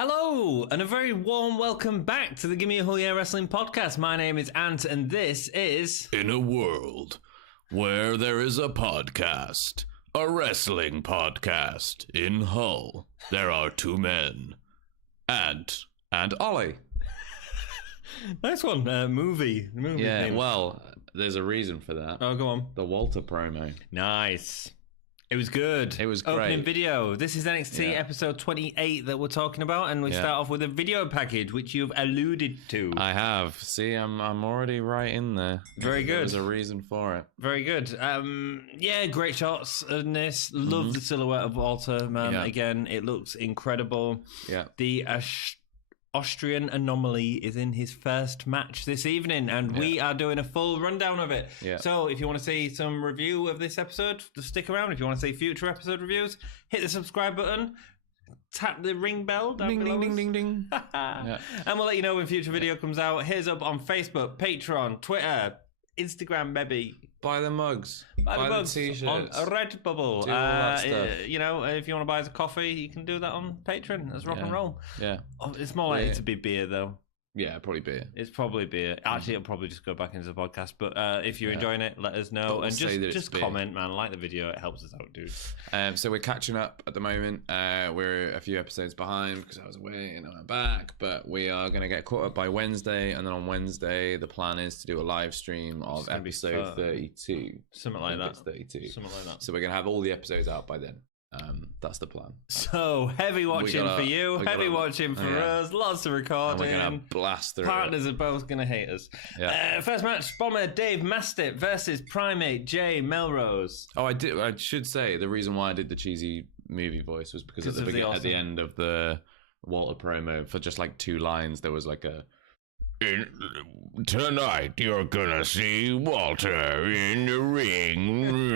Hello, and a very warm welcome back to the Gimme a Whole Year Wrestling Podcast. My name is Ant, and this is... In a world where there is a podcast, a wrestling podcast, in Hull, there are two men, Ant and Ollie. Nice one, movie Yeah, name. well, there's a reason for that. Oh, go on. The Walter promo. Nice. It was good. It was great. Opening video. This is NXT episode 28 that we're talking about, and we start off with a video package, which you've alluded to. I have. See, I'm already right in there. Very good. There's a reason for it. Very good. Yeah, great shots in this. Love the silhouette of Walter, man. Yeah. Again, it looks incredible. Yeah. The Austrian Anomaly is in his first match this evening, and we are doing a full rundown of it. Yeah. So if you want to see some review of this episode, just stick around. If you want to see future episode reviews, hit the subscribe button, tap the ring bell down Ding, below ding, us. ding, ding, ding. Yeah. And we'll let you know when future video comes out. Here's up on Facebook, Patreon, Twitter, Instagram, maybe. Buy the mugs. Buy the t-shirts. on Redbubble. Do all that stuff. You know, if you want to buy us a coffee, you can do that on Patreon. That's rock and roll. Yeah. Oh, it's more likely to be beer, though. Yeah, probably beer. It's probably beer. Actually, it'll probably just go back into the podcast. But if you're enjoying it, let us know. But And we'll just comment, man. Like the video. It helps us out, dude. So we're catching up at the moment. We're a few episodes behind because I was away and I'm back. But we are going to get caught up by Wednesday. And then on Wednesday, the plan is to do a live stream of episode 32. Something like that. It's 32. Something like that. So we're going to have all the episodes out by then. That's the plan. So heavy watching for you, heavy watching for yeah. us, lots of recording. And we're gonna blast through. Partners are both gonna hate us. Yeah. First match: Bomber Dave Mastiff versus Primate J Melrose. Oh, I should say the reason why I did the cheesy movie voice was because at the end of the Walter promo, for just like 2 lines, there was like a. Tonight you're gonna see Walter in the ring.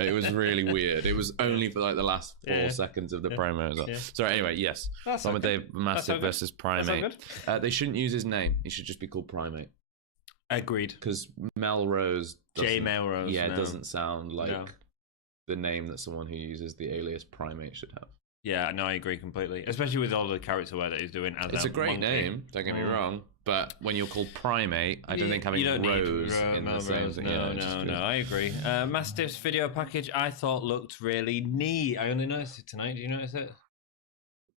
It was really weird. It was only for like the last 4 seconds of the promo as well. Sorry, anyway, yes. Bomber Dave Mastiff versus Primate. They shouldn't use his name. He should just be called Primate. Agreed. Because Melrose J Melrose. Yeah, it doesn't sound like the name that someone who uses the alias Primate should have. Yeah, no, I agree completely. Especially with all the character work that he's doing. It's a great name, don't get me wrong. But when you're called Primate, I don't think having Rose in the same thing. No, I agree. Mastiff's video package I thought looked really neat. I only noticed it tonight. Do you notice it?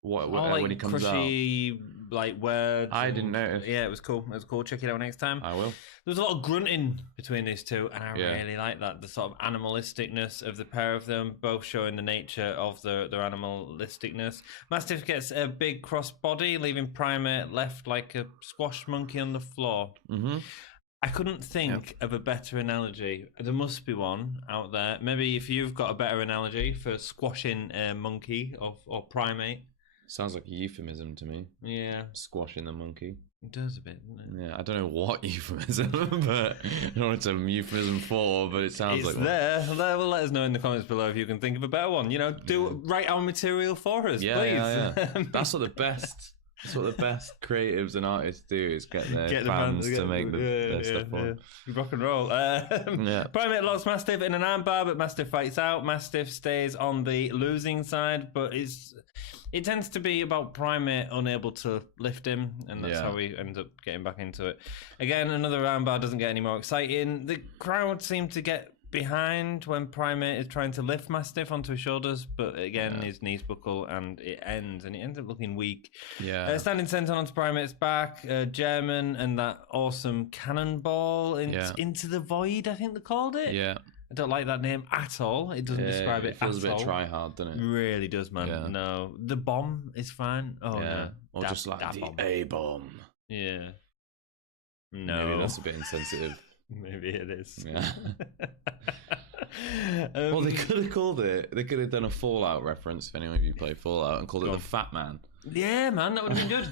What like when he comes crushy, out? Like words. I didn't notice. Yeah, it was cool. It was cool. Check it out next time. I will. There was a lot of grunting between these two, and I really like that. The sort of animalisticness of the pair of them, both showing the nature of their animalisticness. Mastiff gets a big cross body, leaving Primate left like a squash monkey on the floor. Mm-hmm. I couldn't think of a better analogy. There must be one out there. Maybe if you've got a better analogy for squashing a monkey or Primate. Sounds like a euphemism to me. Yeah. Squashing the monkey. It does a bit, doesn't it? Yeah, I don't know what euphemism, but I don't know what it's a euphemism for, but it sounds like there. Well, let us know in the comments below if you can think of a better one. You know, write our material for us, please. Yeah. That's what the best creatives and artists do, is get their fans to make their stuff for. Rock and roll. Primate lost Mastiff in an armbar, but Mastiff fights out. Mastiff stays on the losing side, but it tends to be about Primate unable to lift him, and that's how we end up getting back into it. Again, another armbar doesn't get any more exciting. The crowd seem to get behind when Primate is trying to lift Mastiff onto his shoulders, but again his knees buckle and it ends up looking weak. Standing senton onto Primate's back, German and that awesome cannonball into the void, I think they called it. I don't like that name at all. It doesn't describe it at all. It feels a bit try hard, doesn't it? It really does, man. No, the bomb is fine. No, or just like the A-bomb. Yeah. No, maybe that's a bit insensitive. Maybe it is. Yeah. Well, they could have called it. They could have done a Fallout reference if any of you play Fallout and called it the Fat Man. Yeah, man, that would have been good.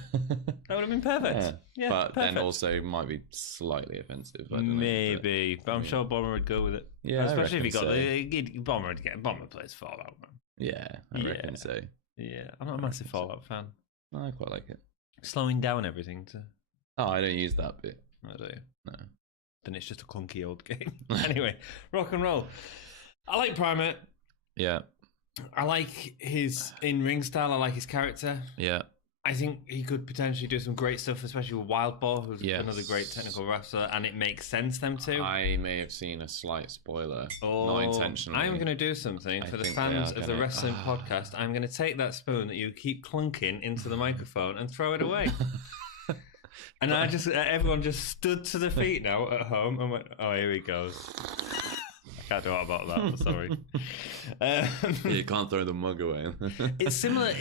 That would have been perfect. Yeah, but perfect. Then also might be slightly offensive. I don't know, but I'm sure Bomber would go with it. Yeah, especially if he got Bomber plays Fallout, man. Yeah, I reckon so. Yeah, I'm not a massive Fallout fan. I quite like it. Slowing down everything to. Oh, I don't use that bit. I do. No. Then it's just a clunky old game. Anyway, rock and roll. I like Primate. Yeah. I like his in-ring style. I like his character. Yeah. I think he could potentially do some great stuff, especially with Wild Boar, who's another great technical wrestler, and it makes sense them too. I may have seen a slight spoiler, not intentionally. I'm going to do something for the fans of the wrestling podcast. I'm going to take that spoon that you keep clunking into the microphone and throw it away. And everyone just stood to their feet now at home and went, "Oh, here he goes." I can't do what about that. Sorry. You can't throw the mug away. It's similar.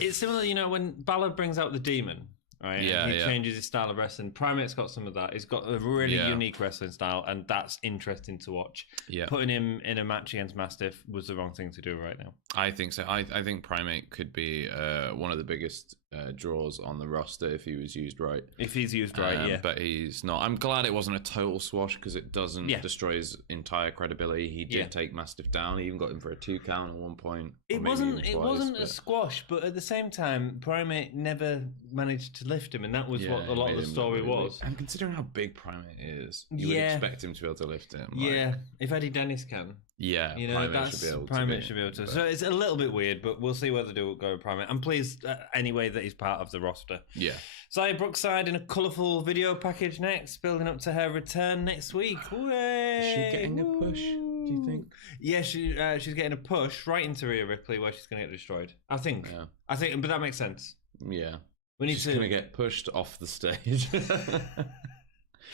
You know, when Balor brings out the demon, right? Yeah, he changes his style of wrestling. Primate's got some of that. He's got a really unique wrestling style, and that's interesting to watch. Yeah. Putting him in a match against Mastiff was the wrong thing to do right now. I think so. I think Primate could be one of the biggest draws on the roster if he was used right. If he's used right, yeah. But he's not. I'm glad it wasn't a total swash because it doesn't destroy his entire credibility. He did take Mastiff down. He even got him for a 2 count at one point. It wasn't a squash, but at the same time, Primate never managed to lift him, and that was what a lot of the story was. And considering how big Primate is, you would expect him to be able to lift him. Yeah, if Eddie Dennis can. Yeah, you know, Primate should be able to. So it's a little bit weird, but we'll see whether they do go with Primate. I'm pleased anyway that he's part of the roster. Yeah. Ziya Brookside in a colourful video package next, building up to her return next week. Is she getting a push, do you think? Yeah, she's getting a push right into Rhea Ripley where she's going to get destroyed. I think, but that makes sense. Yeah. She's going to get pushed off the stage.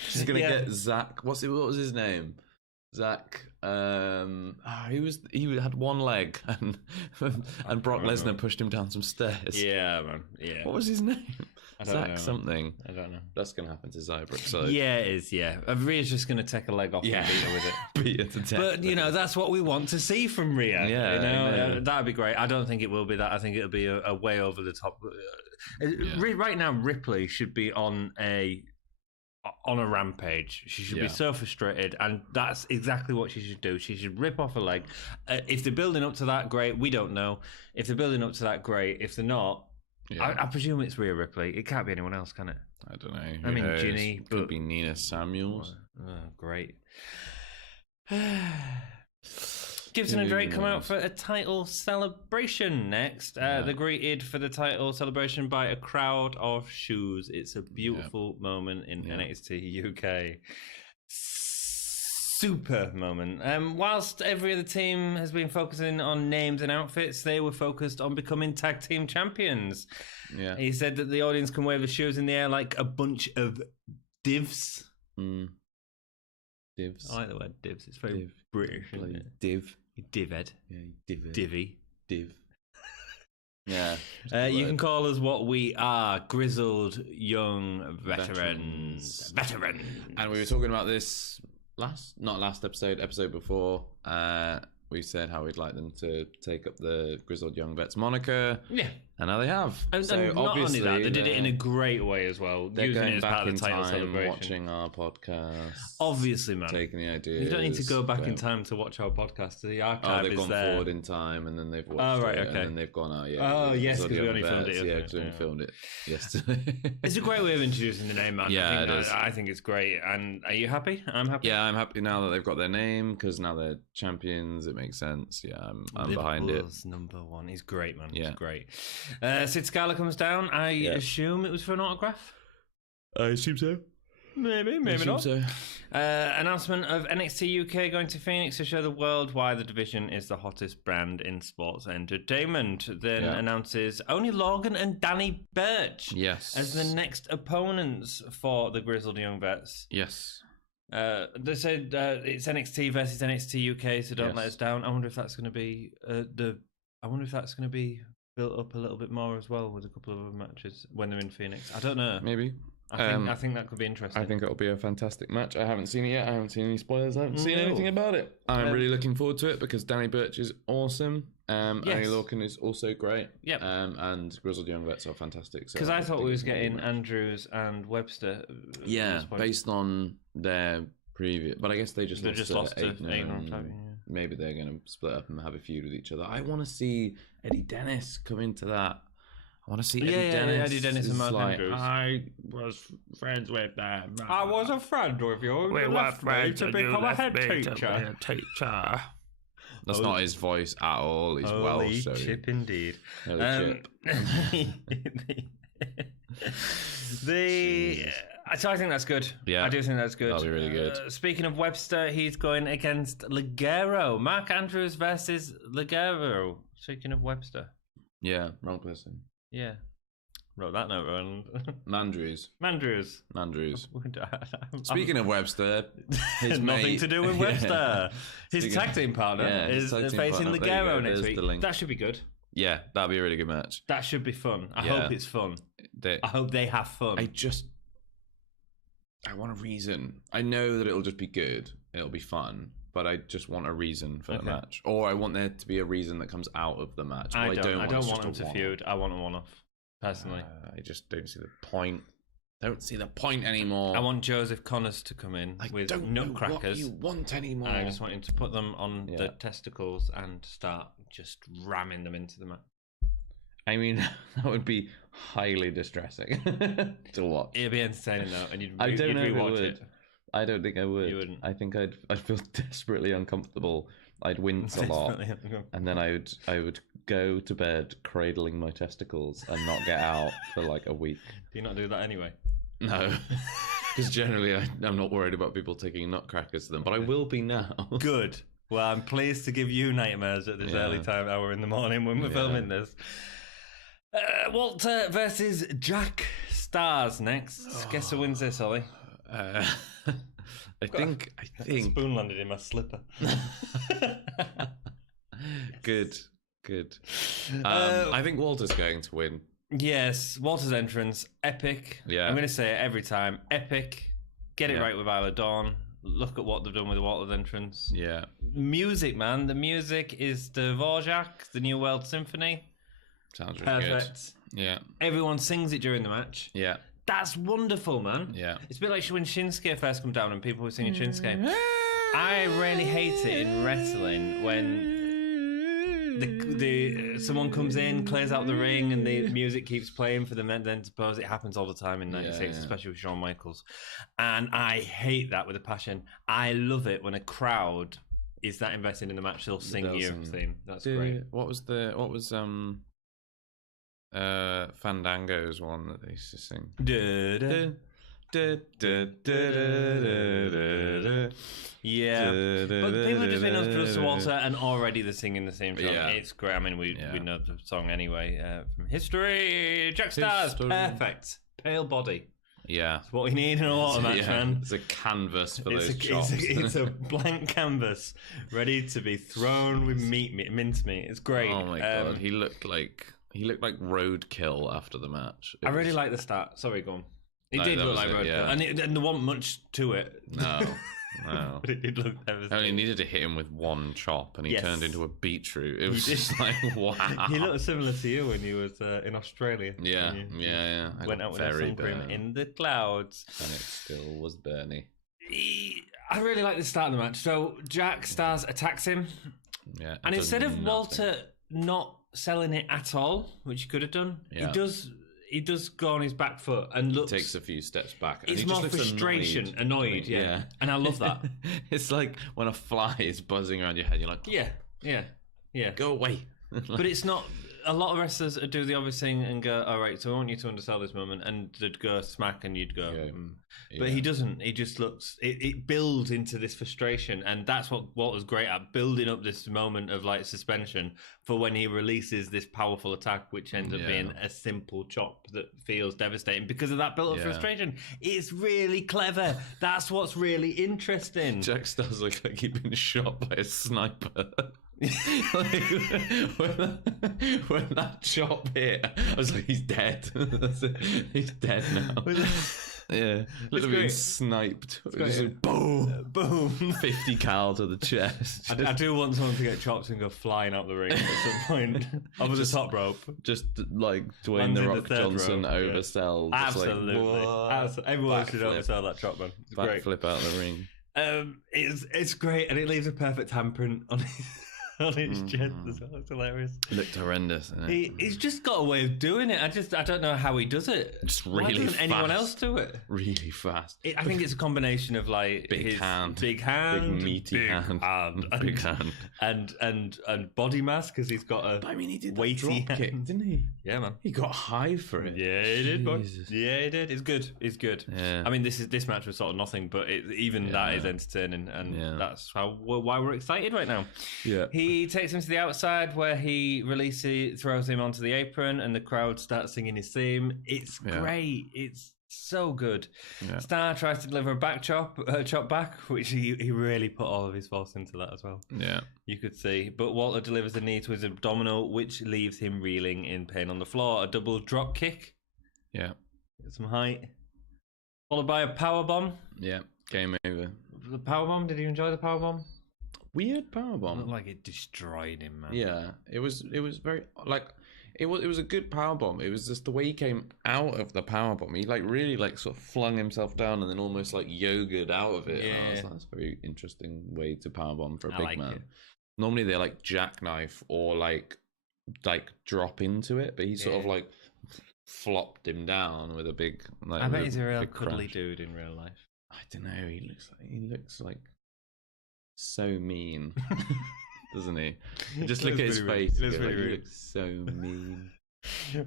She's going to get Zach. What was his name? Zach, he had one leg and Brock Lesnar pushed him down some stairs. Yeah, man. Yeah. What was his name? Zach something. I don't know. That's gonna happen to Ziya Brookside. Yeah, it is. Yeah, Rhea's just gonna take a leg off and beat her with it. Beat her to death. But you know that's what we want to see from Rhea. Yeah, you know that'd be great. I don't think it will be that. I think it'll be a way over the top. Right now, Ripley should be on a rampage. She should be so frustrated, and that's exactly what she should do. She should rip off a leg. If they're building up to that, great. We don't know. If they're building up to that, great. If they're not, I presume it's Rhea Ripley. It can't be anyone else, can it? I don't know. I mean, Ginny. Could be Nina Samuels. Oh, great. Gibson and Drake come out for a title celebration next. They're greeted for the title celebration by a crowd of shoes. It's a beautiful moment in NXT UK. Super moment. Whilst every other team has been focusing on names and outfits, they were focused on becoming tag team champions. Yeah. He said that the audience can wave the shoes in the air like a bunch of divs. Divs. I like the word divs. It's very British. Isn't it? Div. Dived. Yeah, dived. Divvy. Div. Yeah. You can call us what we are, grizzled young veterans. Veterans. And we were talking about this not last episode before. We said how we'd like them to take up the Grizzled Young Vets moniker. Yeah. And now they have. And not only that, they did it in a great way as well. They're using going it as back part of the title in time, celebration. watching our podcast. Obviously, man. Taking the ideas. You don't need to go back in time to watch our podcast. The archive they've is gone there. forward in time and then they've watched it and then they've gone out. Oh, yes, because we only filmed it yesterday. Yeah, because we only filmed it yesterday. It's a great way of introducing the name, man. Yeah, it is. I think it's great. And are you happy? I'm happy. Yeah, I'm happy now that they've got their name because now they're champions. It makes sense. Yeah, I'm behind it. Number one. He's great, man. He's great. Sid Scarlett comes down. I assume it was for an autograph. I assume so. Maybe not. So. Announcement of NXT UK going to Phoenix to show the world why the division is the hottest brand in sports entertainment. Then announces only Logan and Danny Burch as the next opponents for the Grizzled Young Vets. Yes. They said it's NXT versus NXT UK, so don't let us down. I wonder if that's going to be built up a little bit more as well with a couple of other matches when they're in Phoenix. I don't know. Maybe. I think that could be interesting. I think it'll be a fantastic match. I haven't seen it yet. I haven't seen any spoilers. I haven't seen anything about it. I'm really looking forward to it because Danny Burch is awesome. Annie Lorcan is also great. Yep. And Grizzled Young Vets are fantastic. Because I thought we was getting Andrews and Webster. Yeah, based on their previous... But I guess they just lost to Aichner. Maybe they're going to split up and have a feud with each other. I want to see Eddie Dennis come into that. I want to see Eddie Dennis. Eddie Dennis and Mark Andrews. I was friends with them. I was a friend with you. We were friends to become a head teacher. That's not his voice at all. He's Welsh. Chip indeed. Chip. So I think that's good. Yeah, I do think that's good. That'll be really good. Speaking of Webster, he's going against Ligero. Mark Andrews versus Ligero. Speaking of Webster. Yeah, wrong person. Yeah. Wrote that note wrong. Mandrews. Speaking of Webster, his nothing mate, to do with Webster. His tag team partner is facing Ligero next week. That should be good. Yeah, that'll be a really good match. That should be fun. I hope it's fun. I hope they have fun. I want a reason. I know that it'll just be good. It'll be fun. But I just want a reason for the match. Or I want there to be a reason that comes out of the match. I don't want them to feud. I want a one-off, personally. I just don't see the point. Don't see the point anymore. I want Joseph Connors to come in with nutcrackers. What you want anymore. I just want him to put them on the testicles and start just ramming them into the match. I mean, that would be highly distressing to watch. It'd be entertaining though, and you'd rewatch it. I don't think I would. You wouldn't. I think I'd feel desperately uncomfortable. I'd wince a lot, and then I would go to bed cradling my testicles and not get out for like a week. Do you not do that anyway? No, because generally I'm not worried about people taking nutcrackers to them, but I will be now. Good. Well, I'm pleased to give you nightmares at this early hour in the morning when we're filming this. Walter versus Jack Stars next. Guess who wins this, Ollie? I think spoon landed in my slipper. Good. I think Walter's going to win. Yes, Walter's entrance, epic. Yeah, I'm going to say it every time, epic. Get it right with Isla Dawn. Look at what they've done with Walter's entrance. Yeah, music, man. The music is the Dvorak, the New World Symphony. Sounds really perfect. Good. Yeah, everyone sings it during the match. Yeah. That's wonderful, man. Yeah. It's a bit like when Shinsuke first come down and people were singing Shinsuke. I really hate it in wrestling when someone comes in, clears out the ring, and the music keeps playing for them then to pose. It happens all the time in 96, especially with Shawn Michaels. And I hate that with a passion. I love it when a crowd is that invested in the match, they'll sing your theme. That's great. What was Fandango's one that they used to sing? Yeah, but people are just introduced to Walter and already they're singing the same song. Yeah. It's great. I mean, we know the song anyway from history. Jack Stars, perfect. Pale body. Yeah, it's what we need in a Walter match, man. It's a canvas for those chops. It's a blank canvas ready to be thrown with mincemeat. It's great. Oh my god, he looked like roadkill after the match. I really like the start. Sorry, go on. It did look like roadkill, and there wasn't much to it. No. But it did look devastating. I only needed to hit him with one chop, and he turned into a beetroot. It was just like, wow. He looked similar to you when you was in Australia. Yeah. I went out with a sun cream in the clouds, and it still was Bernie. I really like the start of the match. So Jack Stars attacks him, and instead of Walter not selling it at all, which he could have done, he does go on his back foot and takes a few steps back. It's more frustration, annoyed, yeah. And I love that. It's like when a fly is buzzing around your head, you're like, yeah, go away. But it's not. A lot of wrestlers do the obvious thing and go, all right, so I want you to undersell this moment, and they'd go smack and you'd go, But he doesn't. He just looks, it builds into this frustration, and that's what Walter's great at, building up this moment of like suspension for when he releases this powerful attack, which ends up being a simple chop that feels devastating because of that built-up frustration. It's really clever. That's what's really interesting. Jack Stars looks like he'd been shot by a sniper. Like, when that chop hit, I was like, he's dead. He's dead now. Yeah, look at being sniped. Just like, boom, 50 cal to the chest. I do want someone to get chopped and go flying up the ring at some point over the top rope. Just like Dwayne The Rock Johnson oversell. Absolutely. Like, everyone should oversell that chop, man. Backflip out the ring. It's great, and it leaves a perfect handprint on on his chest as well. It's hilarious. Looked horrendous. He's just got a way of doing it. I don't know how he does it. Just really Why doesn't fast. anyone else do it? Really fast. I think it's a combination of like big his hand, big meaty hand, and body mass because he's got a. But I mean, he did weighty drop kick, didn't he? Yeah, man. He got high for it. Yeah, he did, boy. Yeah, he did. It's good. It's good. Yeah. I mean, this match was sort of nothing, but even that is entertaining, and that's why we're excited right now. Yeah. He takes him to the outside where he throws him onto the apron, and the crowd starts singing his theme. It's great. It's so good. Yeah. Star tries to deliver a back chop back, which he really put all of his force into that as well. Yeah. You could see. But Walter delivers a knee to his abdominal, which leaves him reeling in pain on the floor. A double drop kick. Yeah. Get some height. Followed by a power bomb. Yeah. Game over. The power bomb. Did you enjoy the power bomb? Weird power bomb. Looked like it destroyed him, man. Yeah. It was very like it was a good power bomb. It was just the way he came out of the power bomb. He like really like sort of flung himself down and then almost like yogaed out of it. Yeah. And I was like, that's a very interesting way to power bomb for a big man. It. Normally they like jackknife or like drop into it, but he sort of like flopped him down with a big. Like, I bet he's a real cuddly dude in real life. I don't know. He looks like so mean, doesn't he? Just look at his face. He looks so mean.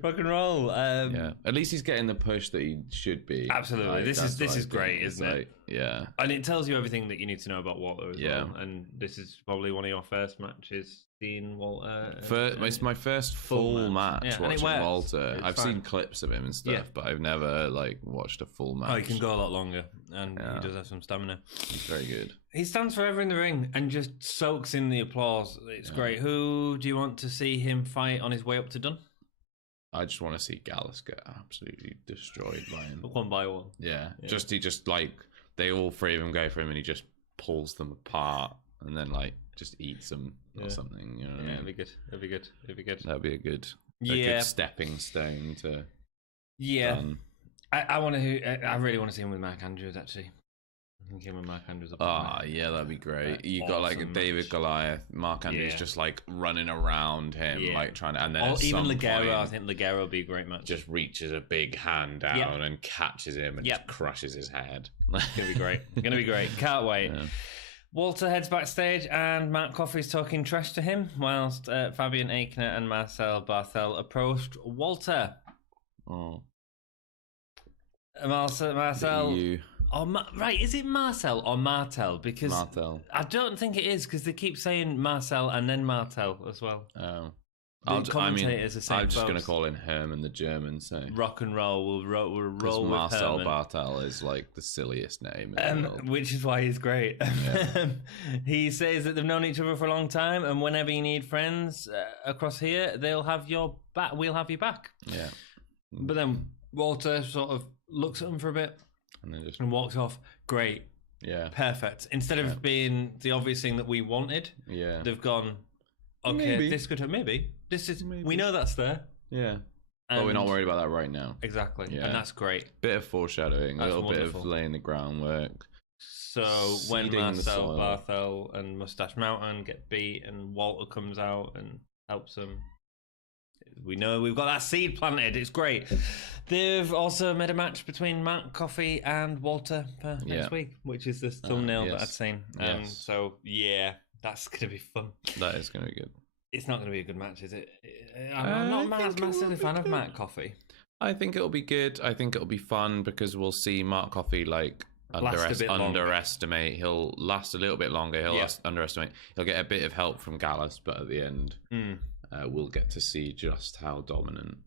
Rock and roll. Yeah. At least he's getting the push that he should be. Absolutely. Like, this is great, isn't it? Yeah. And it tells you everything that you need to know about Walter as well. And this is probably one of your first matches seeing Walter. It's my first full match watching Walter. I've seen clips of him and stuff, but I've never like watched a full match. Oh, he can go a lot longer, and he does have some stamina. He's very good. He stands forever in the ring and just soaks in the applause. It's great. Who do you want to see him fight on his way up to Dunn? I just want to see Gallus get absolutely destroyed by him. One by one. Yeah. He just like, they all three of them go for him and he just pulls them apart and then like just eats them or something. You know what I mean? It'd be good. It'd be good. That'd be a good stepping stone to. Yeah. I really want to see him with Mark Andrews actually. I think him and Mark Andrews. Yeah, that'd be great. You got like a David Goliath, Mark Andrews just like running around him, like trying to, and then even Ligero. I think Ligero would be a great match. Just reaches a big hand down and catches him and just crushes his head. It's gonna be great. Gonna be great. Can't wait. Yeah. Walter heads backstage and Matt Coffey's talking trash to him whilst Fabian, Aichner and Marcel Barthel approached Walter. Oh. Marcel. Right, is it Marcel or Martel? Because Martel. I don't think it is because they keep saying Marcel and then Martel as well. Oh. I'm just going to call him Herman the German. So rock and roll. We'll roll with Marcel Herman. Bartel is like the silliest name in the world. Which is why he's great. Yeah. He says that they've known each other for a long time, and whenever you need friends across here, they'll have your back. We'll have your back. Yeah. But then Walter sort of looks at him for a bit and walks off. Great. Yeah. Perfect. Instead of being the obvious thing that we wanted, they've gone, okay, this could have maybe. We know that's there. Yeah. But we're not worried about that right now. Exactly. Yeah. And that's great. Bit of foreshadowing, a little bit of laying the groundwork. So when Marcel, Barthel and Moustache Mountain get beat and Walter comes out and helps them, we know we've got that seed planted. It's great. They've also made a match between Matt Coffey and Walter for next week, which is this thumbnail that I'd seen. So, that's going to be fun. That is going to be good. It's not going to be a good match, is it? I'm not a massive fan of Matt Coffey. I think it'll be good. I think it'll be fun because we'll see Mark Coffey like underestimate. He'll last a little bit longer. He'll underestimate. He'll get a bit of help from Gallus, but at the end, we'll get to see just how dominant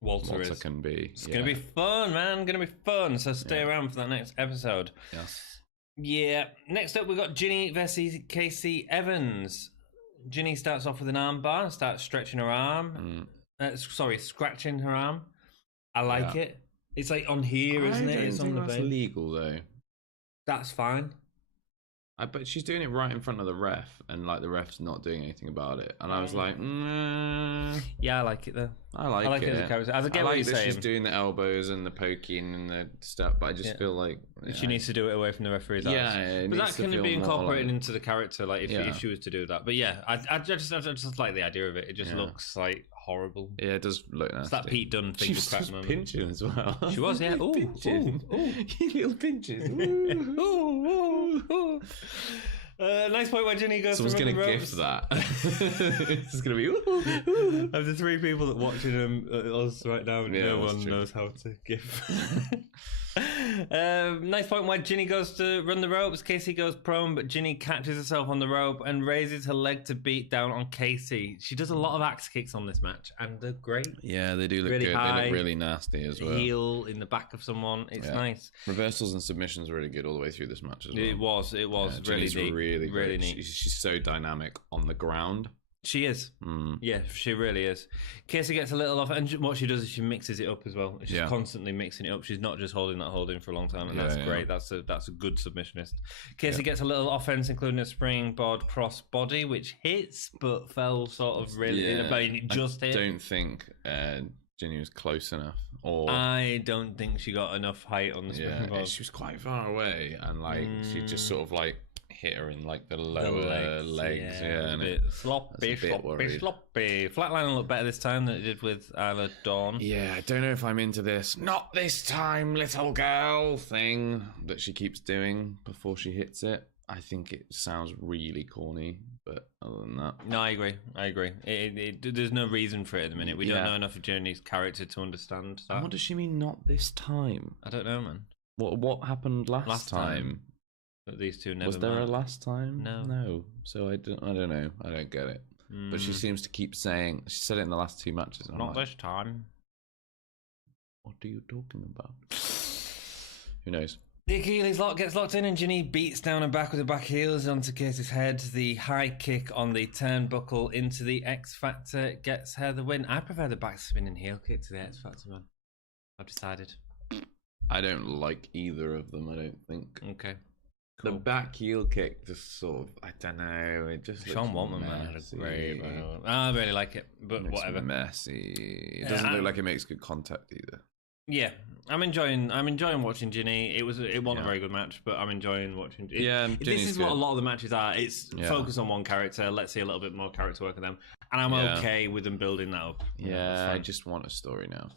Walter can be. It's going to be fun, man. Going to be fun. So stay around for that next episode. Yes. Yeah. Next up, we've got Ginny versus Kasey Owens. Ginny starts off with an arm bar and starts stretching her arm. Scratching her arm. I like it. It's like on here, isn't it? It's on the base. That's legal, though. That's fine. But she's doing it right in front of the ref, and like the ref's not doing anything about it. And I was like, yeah, I like it though. I like it as a character. I get what you're saying. She's doing the elbows and the poking and the stuff, but I just feel like she needs to do it away from the referee's eyes. Yeah, but that can be incorporated into the character, like if she was to do that. But yeah, I just like the idea of it. It just looks like horrible. Yeah, it does look nasty. It's that Pete Dunne finger crack moment. Pinching as well. She was, yeah. Ooh, pinching. Little pinches. Nice point where Ginny goes. Someone's going to gift that. It's going to be. Of the 3 people that watching them, us right now, no one knows how to gift. Nice point where Ginny goes to run the ropes. Kasey goes prone, but Ginny catches herself on the rope and raises her leg to beat down on Kasey. She does a lot of axe kicks on this match, and they're great. Yeah, they do look really good. High, they look really nasty as well. Heel in the back of someone. It's nice. Reversals and submissions were really good all the way through this match as well. It was really neat. Really neat. She's so dynamic on the ground. She is. Yeah, she really is. Kasey gets a little off, and what she does is she mixes it up as well. She's constantly mixing it up. She's not just holding for a long time, and that's great. That's a good submissionist. Kasey gets a little offense, including a springboard cross body, which hits, but fell sort of really in a bone. It just hit. I don't think Ginny was close enough. Or I don't think she got enough height on the springboard. Yeah, she was quite far away, and like she just sort of like hit her in like the lower legs. And a bit sloppy. Flatline looked better this time than it did with Isla Dawn. Yeah, I don't know if I'm into this "not this time, little girl" thing that she keeps doing before she hits it. I think it sounds really corny, but other than that, no, I agree. There's no reason for it at the minute. We don't know enough of Journey's character to understand that. What does she mean? Not this time? I don't know, man. What happened last time? These two never. Was there a last time? No. So I don't know. I don't get it. But she seems to keep saying. She said it in the last 2 matches. Not this time. What are you talking about? Who knows? The Achilles lock gets locked in, and Ginny beats down her back with her back heels onto Kasey's head. The high kick on the turnbuckle into the X Factor gets her the win. I prefer the back spinning heel kick to the X Factor, man. I've decided. I don't like either of them. I don't think. Okay. Cool. The back heel kick just sort of, I don't know, it just Sean Waltman, man, had a great. I really like it, but whatever. Messy. It doesn't look like it makes good contact either. Yeah, I'm enjoying watching Ginny. It wasn't a very good match, but I'm enjoying watching. This is what a lot of the matches are. It's focus on one character. Let's see a little bit more character work of them, and I'm okay with them building that up. Yeah, I just want a story now.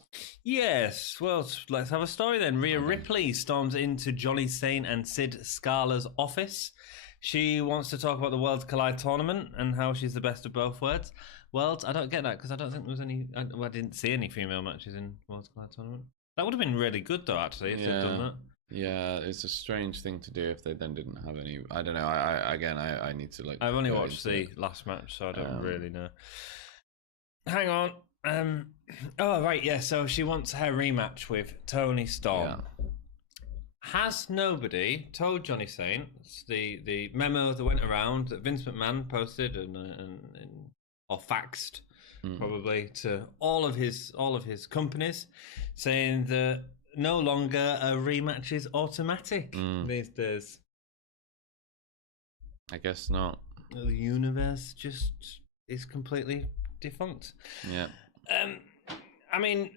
Yes, well, let's have a story then. Rhea Ripley storms into Johnny Sane and Sid Scala's office. She wants to talk about the Worlds Collide tournament and how she's the best of both worlds. I don't get that because I don't think there was any. I didn't see any female matches in Worlds Collide tournament. That would have been really good though, actually, if they'd done that. Yeah, it's a strange thing to do if they then didn't have any. I don't know. I need to like. I've only watched the last match, so I don't really know. Hang on. Oh right, yeah. So she wants her rematch with Toni Storm. Yeah. Has nobody told Johnny Saint the memo that went around that Vince McMahon posted or faxed probably to all of his companies, saying that no longer a rematch is automatic these days? I guess not. The universe just is completely defunct. Yeah. I mean,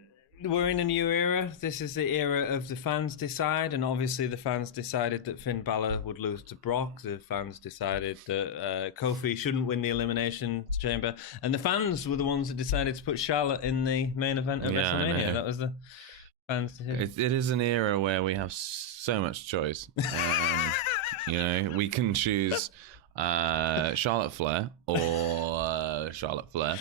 we're in a new era. This is the era of the fans decide, and obviously the fans decided that Finn Balor would lose to Brock. The fans decided that Kofi shouldn't win the Elimination Chamber, and the fans were the ones that decided to put Charlotte in the main event of WrestleMania. That was the fans. It is an era where we have so much choice. We can choose Charlotte Flair or Charlotte Flair.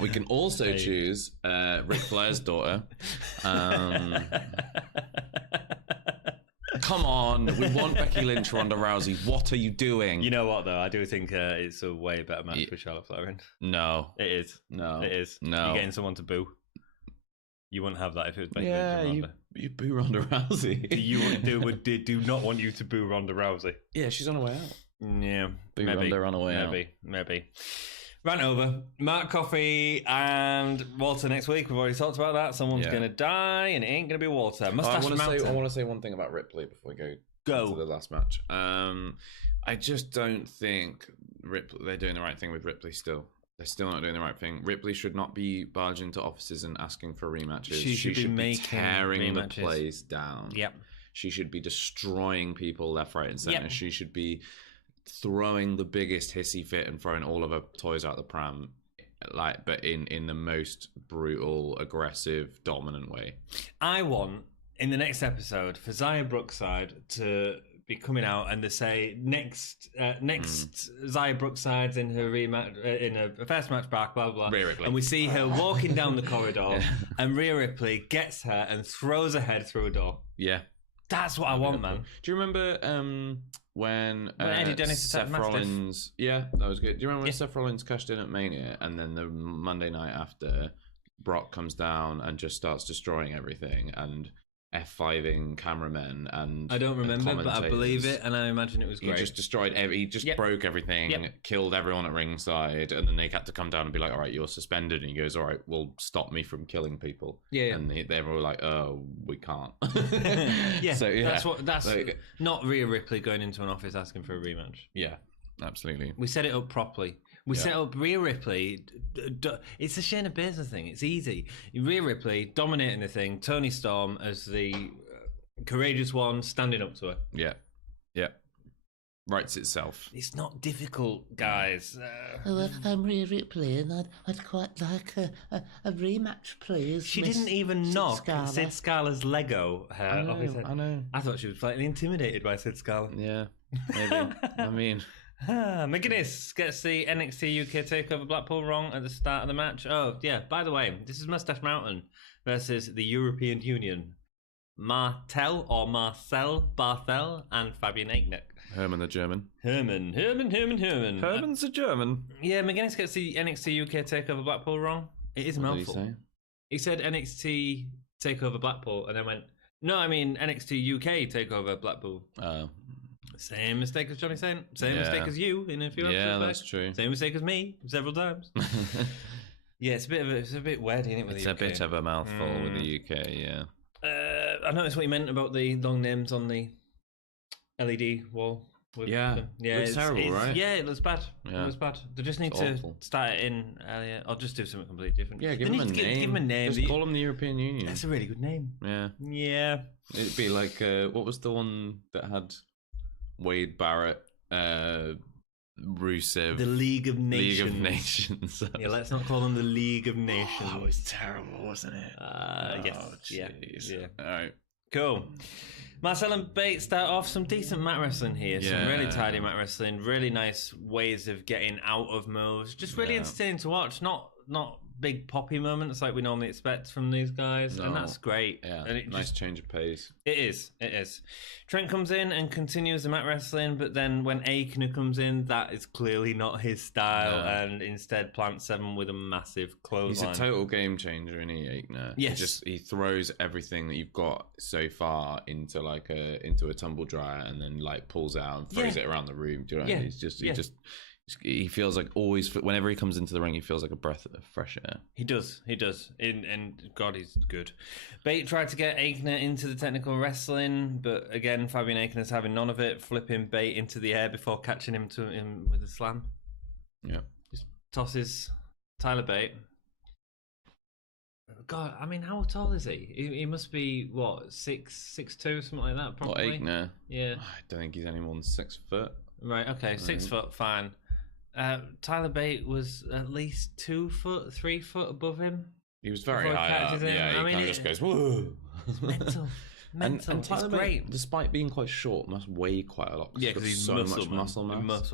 We can also choose Ric Flair's daughter. Come on, we want Becky Lynch, Ronda Rousey. What are you doing? You know what, though? I do think it's a way better match with Charlotte Flair in. No. It is. No. It is. No. You're getting someone to boo. You wouldn't have that if it was Becky Lynch and Ronda. You boo Ronda Rousey. do not want you to boo Ronda Rousey. Yeah, she's on her way out. Yeah. Boo Ronda on her way out. Maybe. Rant over. Mark Coffey and Walter next week. We've already talked about that. Someone's going to die, and it ain't going to be Walter. Moustache Mountain. I want to say one thing about Ripley before we Go. to the last match. I just don't think they're doing the right thing with Ripley still. They're still not doing the right thing. Ripley should not be barging into offices and asking for rematches. She should be tearing the place down. Yep. She should be destroying people left, right, and center. Yep. She should be throwing the biggest hissy fit and throwing all of her toys out the pram, but in the most brutal, aggressive, dominant way. I want in the next episode for Ziya Brookside to be coming out and they say next Ziya Brookside's in her rematch in a first match back, blah blah, and we see her walking down the corridor and Rhea Ripley gets her and throws her head through a door. Yeah, that's what I want, man. Do you remember when Eddie Dennis Seth Rollins? Yeah, that was good. Do you remember when Seth Rollins cashed in at Mania and then the Monday night after, Brock comes down and just starts destroying everything and F5ing cameramen and I don't remember, but I believe it, and I imagine it was great. He just destroyed. He just broke everything, killed everyone at ringside, and then they had to come down and be like, "All right, you're suspended." And he goes, "All right, well, stop me from killing people." Yeah. And they were all like, "Oh, we can't." That's like, not Rhea Ripley going into an office asking for a rematch. Yeah, absolutely. We set it up properly. We set up Rhea Ripley. It's a Shayna Baszler thing. It's easy. Rhea Ripley dominating the thing. Toni Storm as the courageous one standing up to her. Yeah. Yeah. Writes itself. It's not difficult, guys. I'm Rhea Ripley and I'd quite like a rematch, please. She didn't even knock Sid Scala's Lego off his head. I know. I thought she was slightly intimidated by Sid Scala. Yeah, maybe. I mean... McGuinness gets the NXT UK Takeover Blackpool wrong at the start of the match. Oh, yeah, by the way, this is Moustache Mountain versus the European Union. Marcel, Barthel, and Fabian Aichner. Herman the German. Herman. Herman's a German. Yeah, McGuinness gets the NXT UK Takeover Blackpool wrong. It is a mouthful. He said NXT Takeover Blackpool, and then went, no, I mean NXT UK Takeover Blackpool. Oh. Same mistake as Johnny Saint. Same mistake as you in a few episodes. Yeah, that's true. Same mistake as me several times. Yeah, it's a bit weird, isn't it? With it's the UK. A bit of a mouthful with the UK. Yeah. I noticed what you meant about the long names on the LED wall. It's terrible, right? Yeah, it looks bad. Yeah. It looks bad. They just need to start it in earlier, or just do something completely different. Yeah, give them a name. Give them a name. Just call them the European Union. That's a really good name. Yeah. Yeah. It'd be like what was the one that had Wade Barrett, Rusev, the League of Nations. League of Nations. Yeah, let's not call them the League of Nations. Oh, it was terrible, wasn't it? Yes. Yeah. All right. Cool. Marcel and Bate start off some decent mat wrestling here. Some really tidy mat wrestling. Really nice ways of getting out of moves. Just really entertaining to watch. Not big poppy moments like we normally expect from these guys, and that's great. Yeah, and nice change of pace. It is. Trent comes in and continues the mat wrestling, but then when Aichner comes in, that is clearly not his style, and instead plants 7 with a massive clothesline. He's a total game changer, isn't he, Aichner? Yes. He throws everything that you've got so far into a tumble dryer, and then like pulls it out and throws it around the room. Do you know? He feels like always, whenever he comes into the ring, he feels like a breath of fresh air. He does. And God, he's good. Bate tried to get Aichner into the technical wrestling, but again, Fabian Aichner's having none of it, flipping Bate into the air before catching him with a slam. Yeah. Just tosses Tyler Bate. God, I mean, how tall is he? He must be, what, 6'2", something like that, probably? What, Aichner? Yeah. I don't think he's any more than 6 foot. Right, okay, 6 foot, fine. Tyler Bate was at least 2 foot, 3 foot above him. He was very high up. Yeah, he kind of just goes, whoa. It's mental. And Tyler Bate, despite being quite short, must weigh quite a lot. Yeah, because he's so much muscle mass.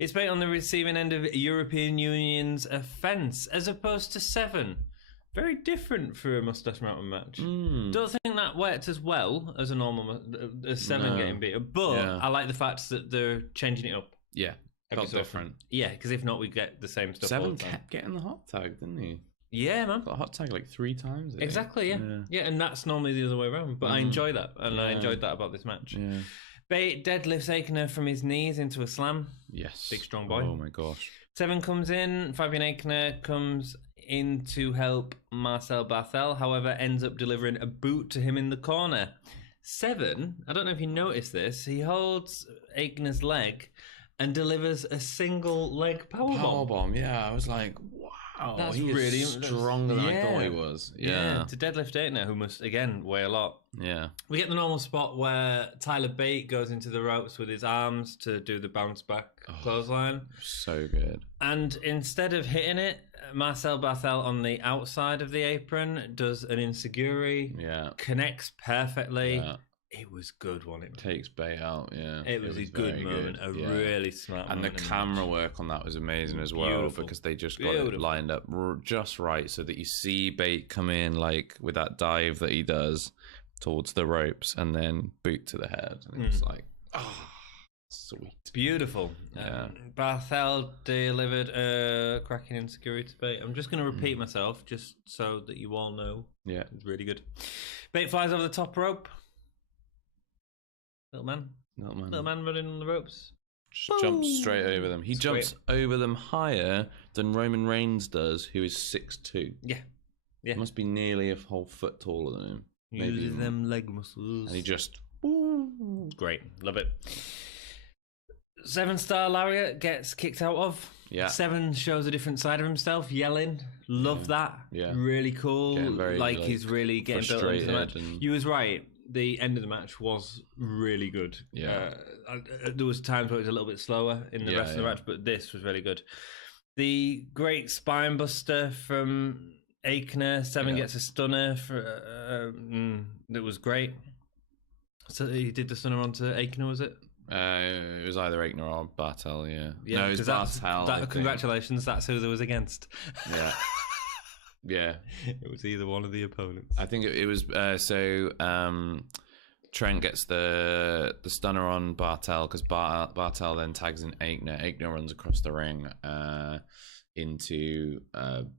It's Bate on the receiving end of European Union's offence, as opposed to 7. Very different for a Moustache Mountain match. Don't think that worked as well as a normal as 7 getting beaten, but I like the fact that they're changing it up. Yeah. Felt different. Yeah, because if not, we get the same stuff. 7 kept getting the hot tag, didn't he? Yeah, man. Got a hot tag like 3 times. Exactly, yeah, and that's normally the other way around. But I enjoy that, and I enjoyed that about this match. Yeah. Bate deadlifts Aichner from his knees into a slam. Yes. Big strong boy. Oh my gosh. 7 comes in. Fabian Aichner comes in to help Marcel Barthel. However, ends up delivering a boot to him in the corner. 7, I don't know if you noticed this, he holds Aichner's leg and delivers a single leg powerbomb. Yeah, I was like, wow, that's he really is stronger than I thought he was. Yeah. To deadlift Aichner, who must, again, weigh a lot. Yeah. We get the normal spot where Tyler Bate goes into the ropes with his arms to do the bounce back clothesline. So good. And instead of hitting it, Marcel Barthel on the outside of the apron does an enziguri. Yeah. Connects perfectly. Yeah. It was good, wasn't it? Takes Bate out, yeah. It was a good moment, really smart moment. And the camera work on that was amazing as well, because they just got it lined up just right so that you see Bate come in like with that dive that he does towards the ropes and then boot to the head. And it's like, sweet. Beautiful. Yeah. Barthel delivered a cracking enziguri to Bate. I'm just going to repeat myself just so that you all know. Yeah. It was really good. Bate flies over the top rope. Little man running on the ropes. Just jumps straight over them. He jumps over them higher than Roman Reigns does, who is 6'2". Yeah. Must be nearly a whole foot taller than him. Uses them leg muscles. And he just... Great. Love it. 7-star Lariat gets kicked out of. Yeah. 7 shows a different side of himself, yelling. Love that. Yeah. Really cool. Very, like he's really getting built into the match. And... You was right. The end of the match was really good. Yeah. There was times where it was a little bit slower in the rest of the match, but this was really good. The great spine buster from Aichner. 7 gets a stunner. That was great. So he did the stunner onto Aichner, was it? It was either Aichner or Barthel, yeah. No, it was Barthel. Congratulations, that's who there was against. Yeah. Yeah. It was either one of the opponents. I think it was Trent gets the stunner on Barthel because Barthel then tags in Aichner. Aichner runs across the ring into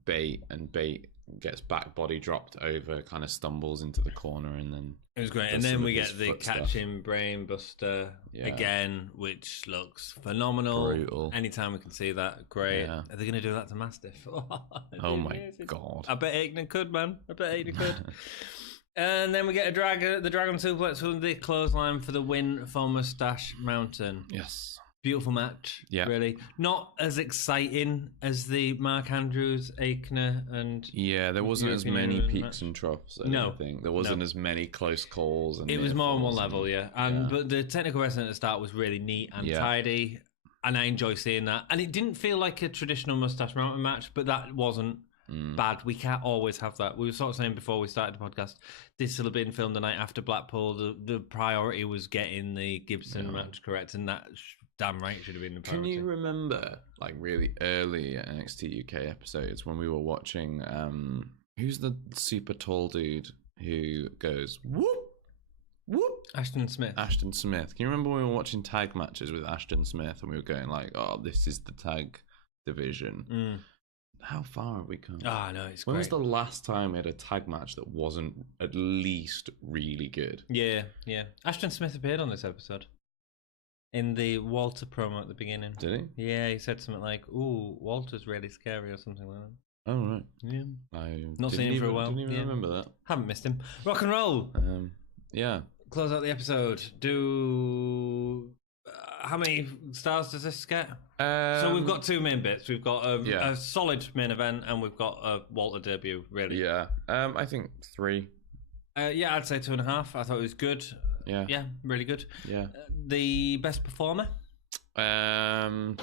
Bate, and Bate gets back body dropped over, kind of stumbles into the corner, and then it was great. And then we get the catching brain buster again, which looks phenomenal. Brutal. Anytime we can see that, great. Yeah. Are they going to do that to Mastiff? Oh my god! I bet Aichner could, man. I bet Aichner could. And then we get the Dragon Suplex with the clothesline for the win for Moustache Mountain. Yes. Beautiful match, really. Not as exciting as the Mark Andrews, Aichner, and... Yeah, there wasn't as many peaks and troughs, I don't think. There wasn't as many close calls. And it was more on one level, But the technical wrestling at the start was really neat and tidy, and I enjoy seeing that. And it didn't feel like a traditional Moustache Mountain match, but that wasn't bad. We can't always have that. We were sort of saying before we started the podcast, this will have been filmed the night after Blackpool. The priority was getting the Gibson match correct, and that... Damn right, it should have been the priority. Can you remember, like, really early NXT UK episodes when we were watching, who's the super tall dude who goes, whoop, whoop? Ashton Smith. Ashton Smith. Can you remember when we were watching tag matches with Ashton Smith and we were going like, oh, this is the tag division? How far have we come? Ah, no, it's When great. was the last time we had a tag match that wasn't at least really good? Yeah. Ashton Smith appeared on this episode. In the Walter promo at the beginning. Did he? Yeah, he said something like, ooh, Walter's really scary or something like that. Oh, right. Yeah. I Not seen him for a while. Didn't even remember that. Haven't missed him. Rock and roll. Yeah. Close out the episode. How many stars does this get? So we've got 2 main bits. We've got a solid main event, and we've got a Walter debut, really. Yeah. I think 3. I'd say 2.5. I thought it was good. Yeah, really good. Yeah. The best performer? Trent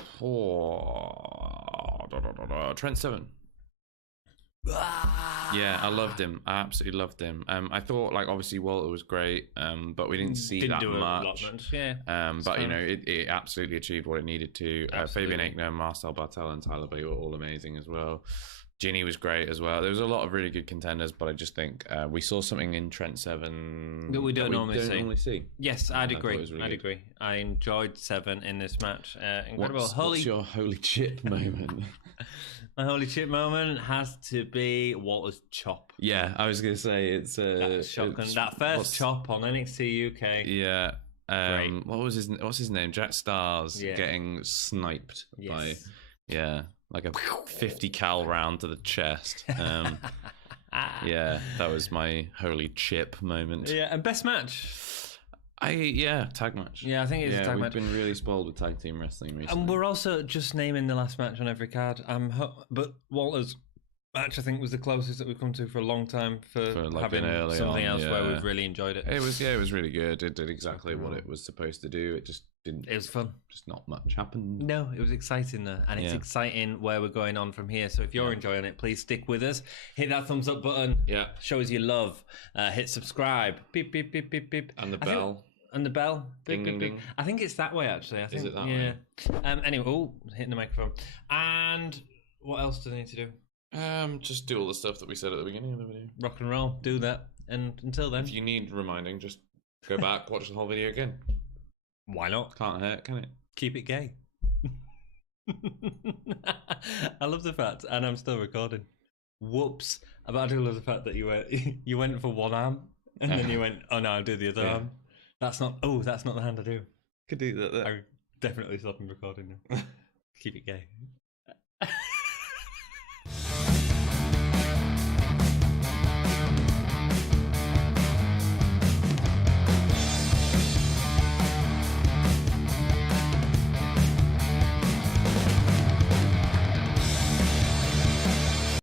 7. Yeah, I loved him. I absolutely loved him. I thought, like, obviously Walter was great, but we didn't see that much. Yeah. But you know, it absolutely achieved what it needed to. Fabian Aichner, Marcel Barthel, and Tyler Bate were all amazing as well. Ginny was great as well. There was a lot of really good contenders, but I just think we saw something in Trent 7 that we don't normally see. Yes, I'd agree. I'd agree. I enjoyed 7 in this match. Incredible. What's your holy chip moment? My holy chip moment has to be Walter's chop. Yeah, I was going to say it's that first chop on NXT UK. Yeah. What's his name? Jack Stars getting sniped by like a 50 cal round to the chest. Yeah, that was my holy chip moment. Yeah, and best match. Tag match. Yeah, I think it's a tag match. We've been really spoiled with tag team wrestling recently. And we're also just naming the last match on every card. But Walter's match, I think, was the closest that we've come to for a long time for having something else where we've really enjoyed it. It was really good. It did exactly what it was supposed to do. It just didn't. It was fun. Just not much happened. No, it was exciting though, and it's exciting where we're going on from here. So if you're enjoying it, please stick with us. Hit that thumbs up button. Yeah, show us your love. Hit subscribe. Beep beep beep beep beep. And the bell. And the bell. Ding, ding, ding. I think it's that way actually. I think. Is it that way? Anyway, hitting the microphone. And what else do they need to do? Just do all the stuff that we said at the beginning of the video. Rock and roll, do that. And until then, if you need reminding, just go back, watch the whole video again. Why not? Can't hurt, can it? Keep it gay. I love the fact, and I'm still recording. Whoops! But I do love the fact that you went for one arm, and then you went, oh no, I'll do the other arm. That's not the hand I do. Could do that. I'm definitely stopping recording now. Keep it gay.